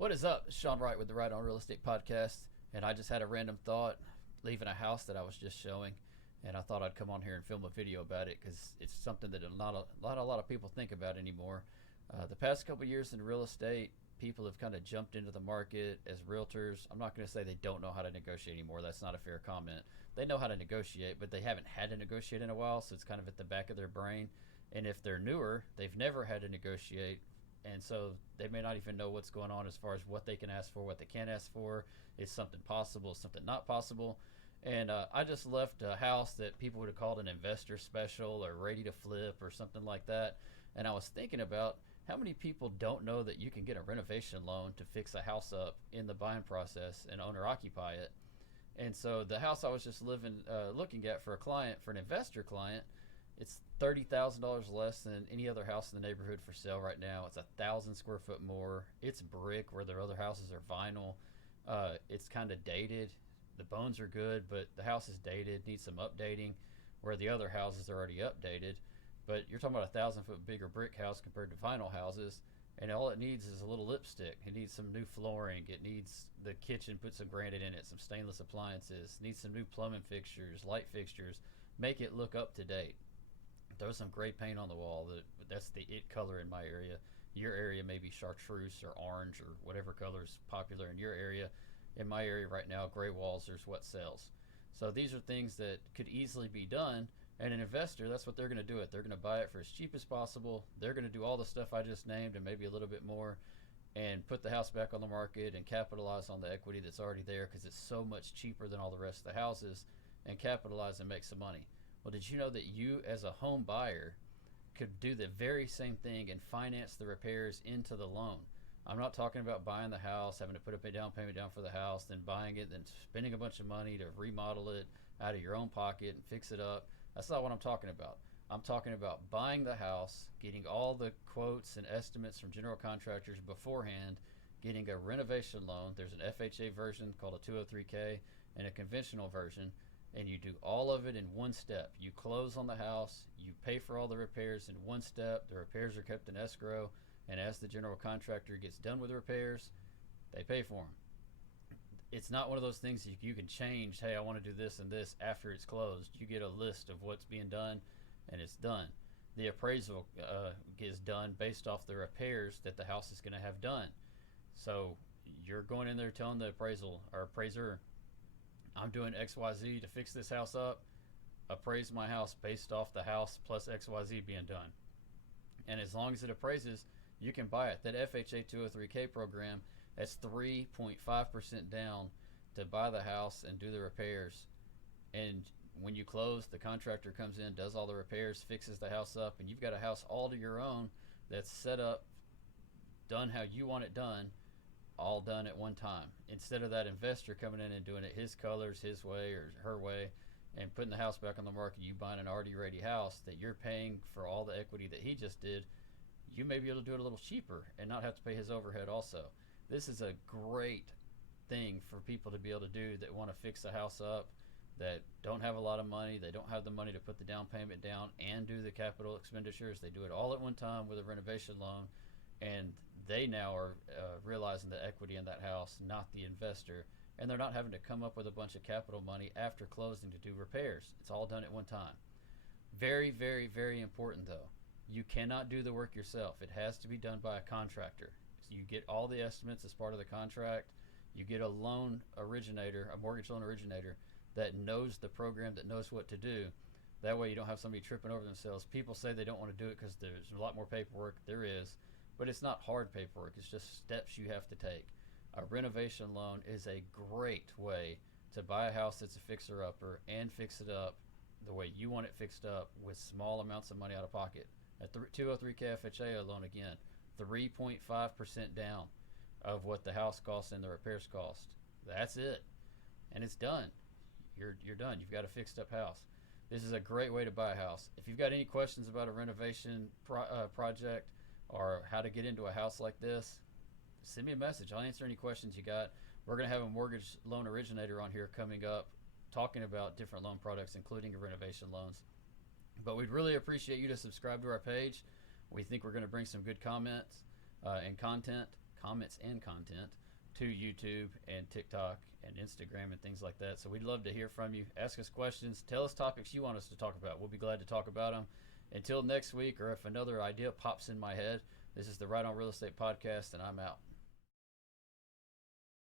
What is up? It's Sean Wright with the Right on Real Estate Podcast, and I just had a random thought leaving a house that I was just showing, and I thought I'd come on here and film a video about it because it's something that not a lot of people think about anymore. The past couple of years in real estate, people have kind of jumped into the market as realtors. I'm not going to say they don't know how to negotiate anymore. That's not a fair comment. They know how to negotiate, but they haven't had to negotiate in a while, so it's kind of at the back of their brain. And if they're newer, they've never had to negotiate, and so they may not even know what's going on as far as what they can ask for, what they can't ask for. Is something possible? Is something not possible? And I just left a house that people would have called an investor special or ready to flip or something like that. And I was thinking about how many people don't know that you can get a renovation loan to fix a house up in the buying process and owner occupy it. And so the house I was just looking at for a client, for an investor client, it's $30,000 less than any other house in the neighborhood for sale right now. It's 1,000 square foot more. It's brick where their other houses are vinyl. It's kind of dated. The bones are good, but the house is dated, needs some updating, where the other houses are already updated. But you're talking about 1,000 foot bigger brick house compared to vinyl houses, and all it needs is a little lipstick. It needs some new flooring. It needs the kitchen, put some granite in it, some stainless appliances. It needs some new plumbing fixtures, light fixtures. Make it look up to date. Throw some gray paint on the wall. That's the it color in my area. Your area may be chartreuse or orange or whatever color is popular in your area. In my area right now, gray walls is what sells. So these are things that could easily be done. And an investor, that's what they're going to do it. They're going to buy it for as cheap as possible. They're going to do all the stuff I just named and maybe a little bit more, and put the house back on the market and capitalize on the equity that's already there because it's so much cheaper than all the rest of the houses, and capitalize and make some money. Well, did you know that you, as a home buyer, could do the very same thing and finance the repairs into the loan? I'm not talking about buying the house, having to put a down payment down for the house, then buying it, then spending a bunch of money to remodel it out of your own pocket and fix it up. That's not what I'm talking about. I'm talking about buying the house, getting all the quotes and estimates from general contractors beforehand, getting a renovation loan. There's an FHA version called a 203K and a conventional version, and you do all of it in one step. You close on the house, you pay for all the repairs in one step. The repairs are kept in escrow, and as the general contractor gets done with the repairs, they pay for them. It's not one of those things you can change. Hey, I want to do this and this after it's closed. You get a list of what's being done, and it's done. The appraisal is done based off the repairs that the house is going to have done. So you're going in there telling the appraisal or appraiser, I'm doing XYZ to fix this house up. Appraise my house based off the house plus XYZ being done. And as long as it appraises, you can buy it. That FHA 203K program, that's 3.5% down to buy the house and do the repairs. And when you close, the contractor comes in, does all the repairs, fixes the house up, and you've got a house all to your own that's set up, done how you want it done, all done at one time, instead of that investor coming in and doing it his colors, his way or her way, and putting the house back on the market. You buying an already ready house that you're paying for all the equity that he just did. You may be able to do it a little cheaper and not have to pay his overhead also. This is a great thing for people to be able to do that want to fix the house up, that don't have a lot of money. They don't have the money to put the down payment down and do the capital expenditures. They do it all at one time with a renovation loan, and they now are realizing the equity in that house, not the investor, and they're not having to come up with a bunch of capital money after closing to do repairs. It's all done at one time. Very, very, very important though. You cannot do the work yourself. It has to be done by a contractor. So you get all the estimates as part of the contract. You get a loan originator, a mortgage loan originator that knows the program, that knows what to do. That way you don't have somebody tripping over themselves. People say they don't want to do it because there's a lot more paperwork. There is. But it's not hard paperwork. It's just steps you have to take. A renovation loan is a great way to buy a house that's a fixer-upper and fix it up the way you want it fixed up with small amounts of money out of pocket. A 203K FHA loan, again, 3.5% down of what the house costs and the repairs cost. That's it. And it's done. You're done. You've got a fixed-up house. This is a great way to buy a house. If you've got any questions about a renovation project, or how to get into a house like this, send me a message. I'll answer any questions you got. We're going to have a mortgage loan originator on here coming up talking about different loan products, including renovation loans. But we'd really appreciate you to subscribe to our page. We think we're going to bring some good comments and content comments and content to YouTube and TikTok and Instagram and things like that. So we'd love to hear from you. Ask us questions. Tell us topics you want us to talk about. We'll be glad to talk about them. Until next week, or if another idea pops in my head, this is the Right on Real Estate Podcast, and I'm out.